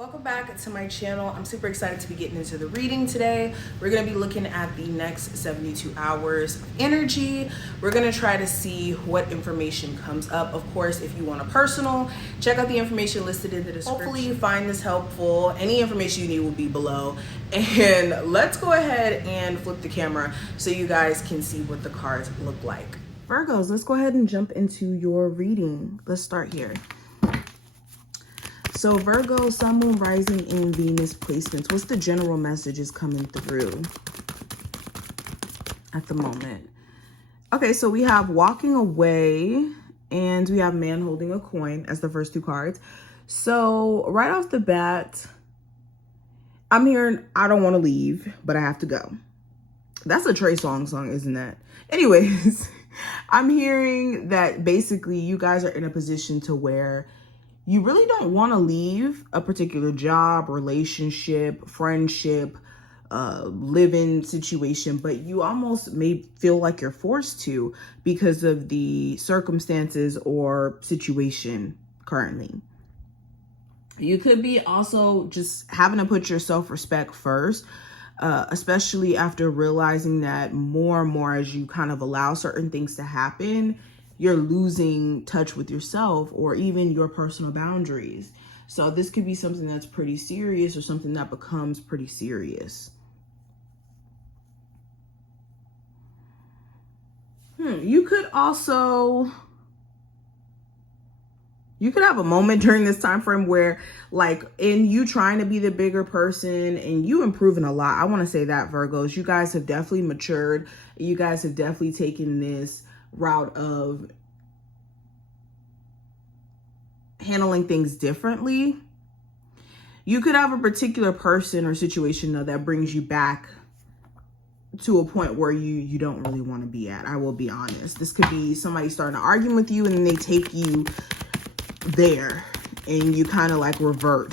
Welcome back to my channel. I'm super excited to be getting into the reading today. We're going to be looking at the next 72 hours of energy. We're going to try to see what information comes up. Of course, if you want a personal, check out the information listed in the description. Hopefully you find this helpful. Any information you need will be below. And let's go ahead and flip the camera so you guys can see what the cards look like. Virgos, let's go ahead and jump into your reading. Let's start here. So Virgo, Sun, Moon, Rising, and Venus placements. What's the general messages coming through at the moment? Okay, so we have walking away and we have man holding a coin as the first two cards. So right off the bat, I'm hearing I don't want to leave, but I have to go. That's a Trey song, isn't that? Anyways, I'm hearing that basically you guys are in a position to where you really don't want to leave a particular job, relationship, friendship, live-in situation, but you almost may feel like you're forced to because of the circumstances or situation currently. You could be also just having to put your self-respect first, especially after realizing that more and more as you kind of allow certain things to happen, you're losing touch with yourself or even your personal boundaries. So this could be something that's pretty serious or something that becomes pretty serious. You could have a moment during this time frame where, like, in you trying to be the bigger person and you improving a lot. I want to say that, Virgos, you guys have definitely matured. You guys have definitely taken this route of handling things differently. You could have a particular person or situation though that brings you back to a point where you don't really want to be at. I will be honest. This could be somebody starting to argue with you and then they take you there and you kind of like revert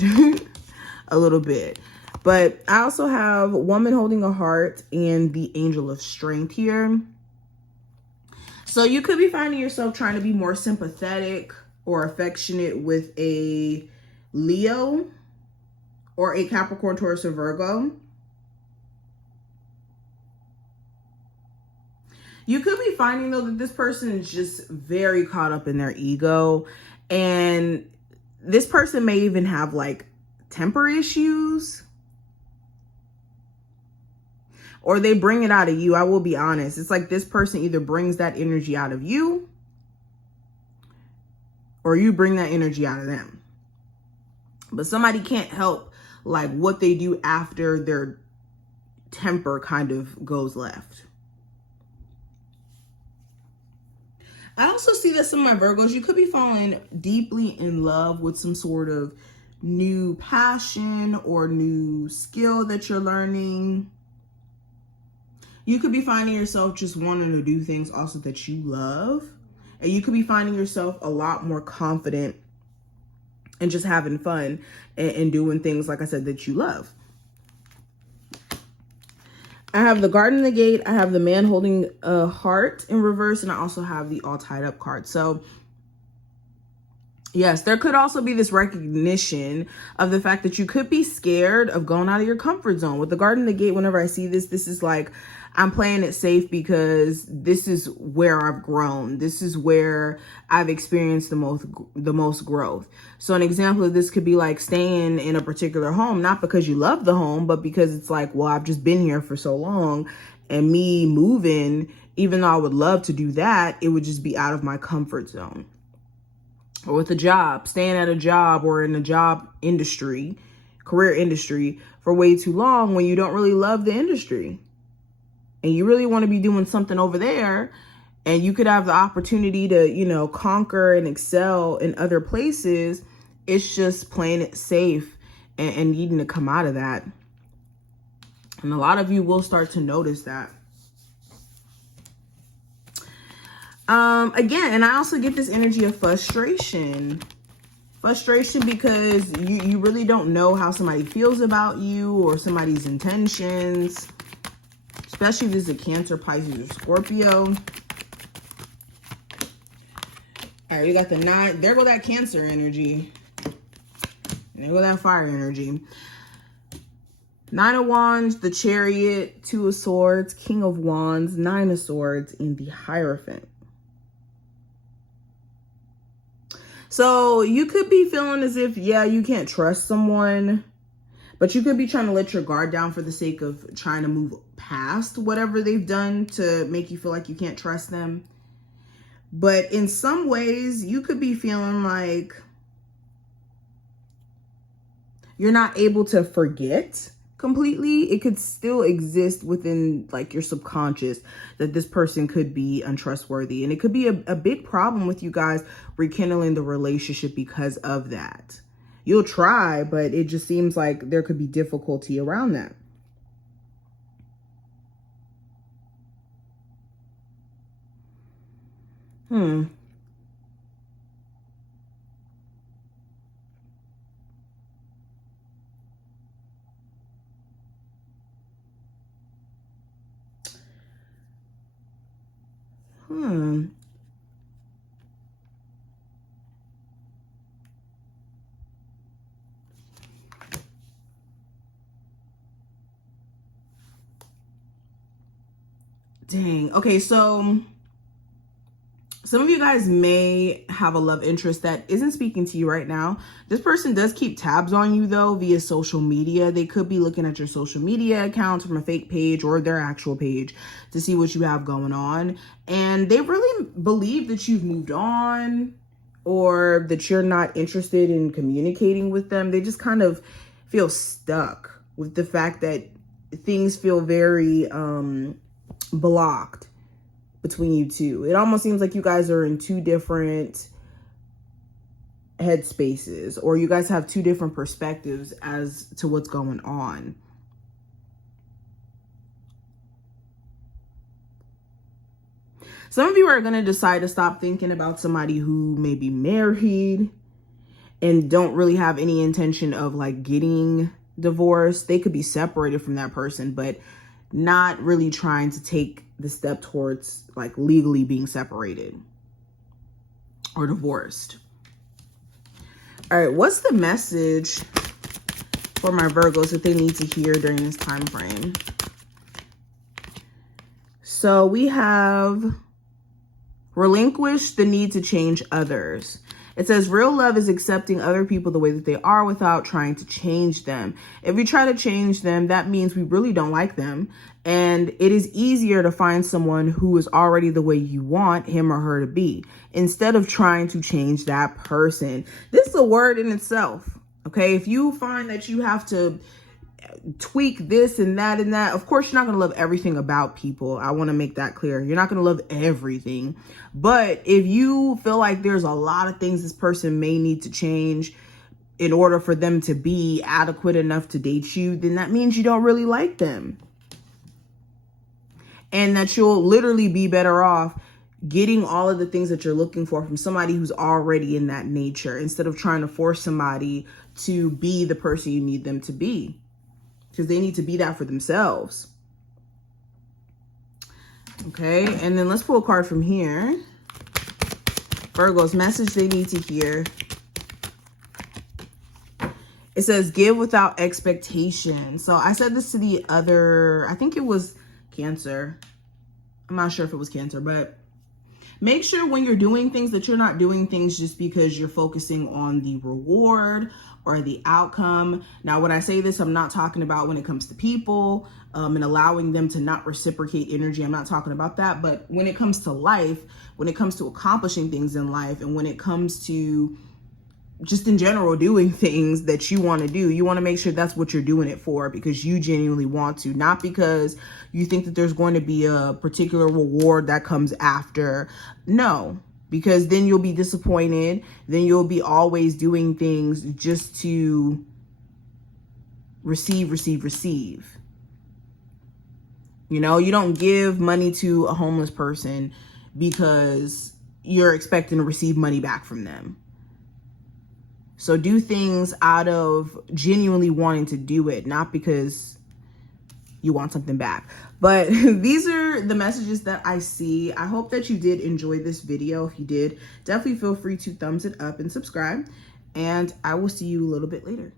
a little bit. But I also have woman holding a heart and the angel of strength here. So you could be finding yourself trying to be more sympathetic or affectionate with a Leo or a Capricorn, Taurus, or Virgo. You could be finding though that this person is just very caught up in their ego, and this person may even have like temper issues, or they bring it out of you. I will be honest. It's like this person either brings that energy out of you or you bring that energy out of them. But somebody can't help like what they do after their temper kind of goes left. I also see that some of my Virgos, you could be falling deeply in love with some sort of new passion or new skill that you're learning. You could be finding yourself just wanting to do things also that you love. And you could be finding yourself a lot more confident and just having fun and doing things, like I said, that you love. I have the Garden of the Gate. I have the man holding a heart in reverse. And I also have the all tied up card. So yes, there could also be this recognition of the fact that you could be scared of going out of your comfort zone. With the Garden of the Gate, whenever I see this, this is like, I'm playing it safe because this is where I've grown. This is where I've experienced the most growth. So an example of this could be like staying in a particular home, not because you love the home, but because it's like, well, I've just been here for so long, and me moving, even though I would love to do that, it would just be out of my comfort zone. Or with a job, staying at a job or in a job industry, career industry for way too long when you don't really love the industry. And you really want to be doing something over there, and you could have the opportunity to, you know, conquer and excel in other places. It's just playing it safe and needing to come out of that. And a lot of you will start to notice that. Again, and I also get this energy of frustration. Frustration because you really don't know how somebody feels about you or somebody's intentions. Especially if this is a Cancer, Pisces, or Scorpio. All right, we got the 9. There go that Cancer energy. There go that fire energy. Nine of Wands, the Chariot, Two of Swords, King of Wands, Nine of Swords, and the Hierophant. So you could be feeling as if, yeah, you can't trust someone, but you could be trying to let your guard down for the sake of trying to move past whatever they've done to make you feel like you can't trust them. But in some ways, you could be feeling like you're not able to forget completely. It could still exist within like your subconscious that this person could be untrustworthy. And it could be a big problem with you guys rekindling the relationship because of that. You'll try, but it just seems like there could be difficulty around that. Dang. Okay, so some of you guys may have a love interest that isn't speaking to you right now. This person does keep tabs on you though via social media. They could be looking at your social media accounts from a fake page or their actual page to see what you have going on. And they really believe that you've moved on or that you're not interested in communicating with them. They just kind of feel stuck with the fact that things feel very blocked between you two. It almost seems like you guys are in two different headspaces, or you guys have two different perspectives as to what's going on. Some of you are going to decide to stop thinking about somebody who may be married and don't really have any intention of like getting divorced. They could be separated from that person, but not really trying to take the step towards like legally being separated or divorced. All right, what's the message for my Virgos that they need to hear during this time frame? So we have relinquish the need to change others. It says real love is accepting other people the way that they are without trying to change them. If we try to change them, that means we really don't like them. And it is easier to find someone who is already the way you want him or her to be, instead of trying to change that person. This is a word in itself. Okay, if you find that you have to tweak this and that, of course you're not going to love everything about people. I want to make that clear. You're not going to love everything. But if you feel like there's a lot of things this person may need to change in order for them to be adequate enough to date you, then that means you don't really like them. And that you'll literally be better off getting all of the things that you're looking for from somebody who's already in that nature, instead of trying to force somebody to be the person you need them to be, because they need to be that for themselves. Okay, and then let's pull a card from here. Virgo's message they need to hear. It says, give without expectation. So I said this to the other, I think it was Cancer. I'm not sure if it was Cancer, but make sure when you're doing things that you're not doing things just because you're focusing on the reward or the outcome. Now, when I say this, I'm not talking about when it comes to people and allowing them to not reciprocate energy. I'm not talking about that. But when it comes to life, when it comes to accomplishing things in life, and when it comes to just in general doing things that you want to do, you want to make sure that's what you're doing it for, because you genuinely want to, not because you think that there's going to be a particular reward that comes after. No, because then you'll be disappointed. Then you'll be always doing things just to receive. You know, you don't give money to a homeless person because you're expecting to receive money back from them. So do things out of genuinely wanting to do it, not because you want something back. But these are the messages that I see. I hope that you did enjoy this video. If you did, definitely feel free to thumbs it up and subscribe. and I will see you a little bit later.